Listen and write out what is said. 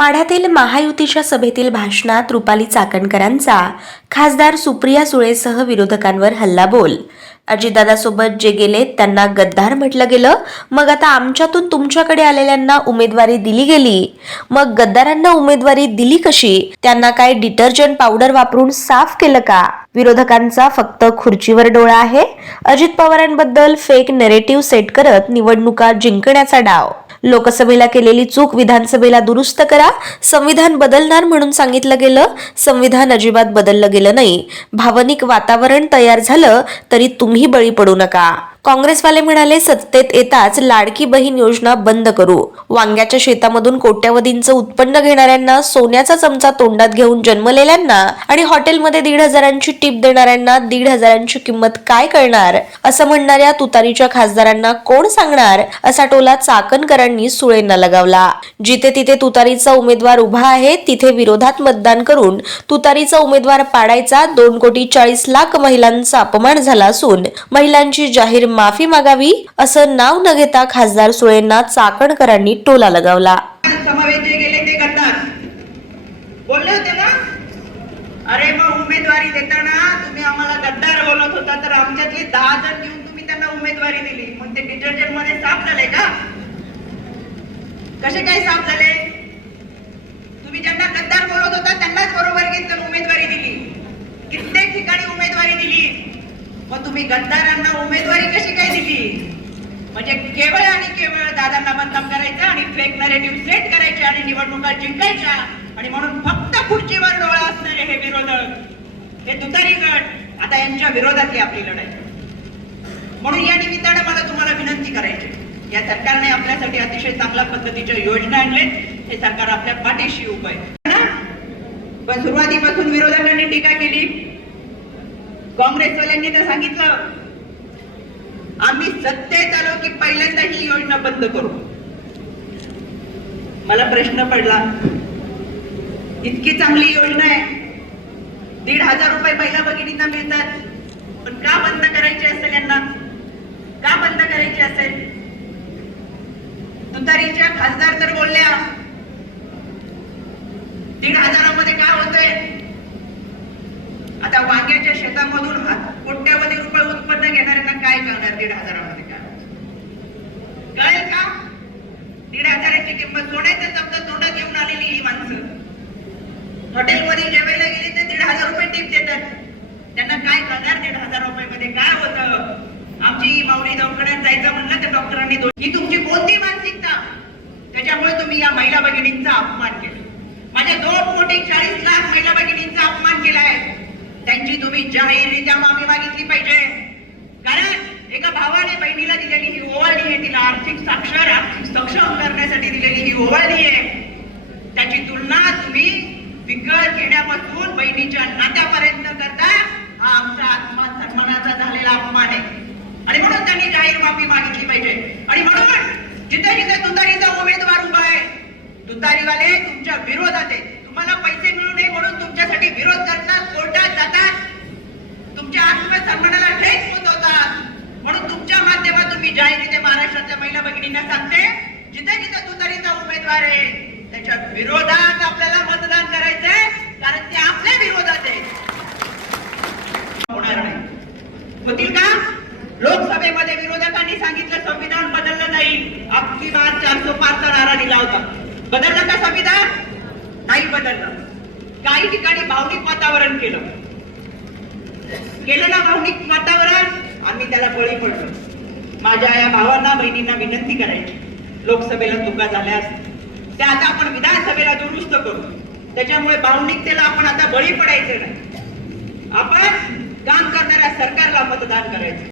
माढ्यातील महायुतीच्या सभेतील भाषणात रुपाली चाकणकरांचा खासदार सुप्रिया सुळेसह विरोधकांवर हल्लाबोल. अजितदादासोबत जे गेले त्यांना गद्दार म्हटलं गेलं. मग आता आमच्यातून तुमच्याकडे आलेल्यांना उमेदवारी दिली गेली. मग गद्दारांना उमेदवारी दिली कशी? त्यांना काय डिटर्जंट पावडर वापरून साफ केलं का? विरोधकांचा फक्त खुर्चीवर डोळा आहे. अजित पवारांबद्दल फेक नेरेटिव्ह सेट करत निवडणुका जिंकण्याचा डाव. लोकसभेला केलेली चूक विधानसभेला दुरुस्त करा. संविधान बदलणार म्हणून सांगितलं गेलं. संविधान अजिबात बदललं गेलं नाही. भावनिक वातावरण तयार झालं तरी तुम्ही बळी पडू नका. काँग्रेसवाले म्हणाले सत्तेत येताच लाडकी बहीण योजना बंद करू. वांग्याच्या शेतामधून कोट्यवधींचं उत्पन्न घेणाऱ्यांना सोन्याचा चमचा तोंडात घेऊन जन्मलेल्यांना आणि हॉटेलमध्ये दीड हजारांची टीप देणाऱ्यांना दीड हजारांची किंमत काय कळणार? असं म्हणणाऱ्या तुतारीच्या खासदारांना कोण सांगणार? असा टोला चाकणकरांनी सुळेंना लगावला. जिथे तिथे तुतारीचा उमेदवार उभा आहे तिथे विरोधात मतदान करून तुतारीचा उमेदवार पाडायचा दोन कोटी चाळीस लाख महिलांचा अपमान झाला असून महिलांची जाहीर माफी मागावी असं नाव न घेता खासदार सुळेंना चाकणकरांनी टोला लगावला. बोलले होते ना? अरे मग उमेदवारी देताना तुम्ही आम्हाला गद्दार बोलत होता तर आमच्यातले दहा जण घेऊन तुम्ही त्यांना उमेदवारी दिली. मग ते डिटर्जंटमध्ये साफ झाले का? कसे काय साफ झाले? तुम्ही ज्यांना गद्दार बोलत होता त्यांनाच बरोबर घेतलं उमेदवारी दिली. कित्येक ठिकाणी उमेदवारी दिली. मग तुम्ही गद्दारांना उमेदवारी कशी म्हणजे केवळ आणि केवळ दादांना बदनाम करायचं आणि फेक नरेटिव्ह सेट करायचे आणि निवडणुका जिंकायच्या. आणि म्हणून फक्त खुर्चीवर डोळा असणारे हे विरोधक हे दुतारी गट आता यांच्या विरोधातली आपली लढाई. म्हणून या निमित्तानं मला तुम्हाला विनंती करायची या सरकारने आपल्यासाठी अतिशय चांगल्या पद्धतीच्या योजना आणल्यात. हे सरकार आपल्या पाठीशी उभं आहे. ना? पण सुरुवातीपासून विरोधकांनी टीका केली. काँग्रेसवाल्यांनी तर सांगितलं आम्ही सत्तेत आलो की पहिल्यांदा ही योजना बंद करू? मला प्रश्न पडला. इतकी चांगली योजना आहे. दीड हजार रुपये पहिल्या भगिनींना मिळतात. पण का बंद करायची असेल यांना? का बंद करायची असेल? तुतारीच्या खासदार तर बोलल्या. दीड हजारामध्ये काय होतंय? आता वांग्याच्या शेतामधून हा- कोट्यवधी रुपये उत्पन्न घेणाऱ्यांना काय कळणार दीड हजारामध्ये काय कळेल का दीड हजाराची किंमत सोन्याच्या चमचा तोंडात घेऊन आलेली ही माणसं हॉटेलमध्ये जेवायला गेली तर दीड हजार रुपये टीप देतात. त्यांना काय कळणार दीड हजार रुपये मध्ये काय होतं? आमची माऊली दवाखान्यात जायचं म्हणलं तर डॉक्टरांनी ही तुमची कोणती मानसिकता? त्याच्यामुळे तुम्ही या महिला भगिनींचा अपमान केला. माझ्या दोन कोटी चाळीस लाख महिला भगिनींचा अपमान केला आहे. त्यांची तुम्ही जाहीररित्या माफी मागितली पाहिजे. कारण एका भावाने बहिणीला दिलेली ही ओवाळणी आहे तिला आर्थिक साक्षर आर्थिक सक्षम करण्यासाठी दिलेली ही ओवाळणी आहे. विकत घेण्यापासून बहिणीच्या नात्यापर्यंत करता हा आमचा आत्मा सन्मानाचा झालेला अपमान आहे. आणि म्हणून त्यांनी जाहीर माफी मागितली पाहिजे. आणि म्हणून जिथे जिथे तुतारीचा उमेदवार उभा आहे तुतारीवाले तुमच्या विरोधात आहे. तुम्हाला पैसे मिळू नये म्हणून तुमच्यासाठी विरोध करतात कोर्टात जातात. तुमच्या आत्मसन्मानाला ठेच पोचवतात म्हणून तुमच्या माध्यमातून मी इथे महाराष्ट्रातल्या महिला भगिनींना सांगते जिथे जिथे तुतारीचा उमेदवार आहे त्याच्या विरोधात आपल्याला मतदान करायचंय कारण ते आपल्या विरोधात आहे होणार नाही होतील का? लोकसभेमध्ये विरोधकांनी सांगितलं संविधान बदललं जाईल आपली बार चारशे पाच चा नारा दिला होता. बदललं का संविधान? नाही बदललं. काही ठिकाणी भावनिक वातावरण केलं. केलं ना भावनिक वातावरण? आम्ही त्याला बळी पडलो. माझ्या या भावांना बहिणींना विनंती करायची. लोकसभेला चुका झाल्यास. त्या आता आपण विधानसभेला दुरुस्त करू. त्याच्यामुळे भावनिकतेला आपण आता बळी पडायचं नाही. आपण काम करणाऱ्या सरकारला मतदान करायचं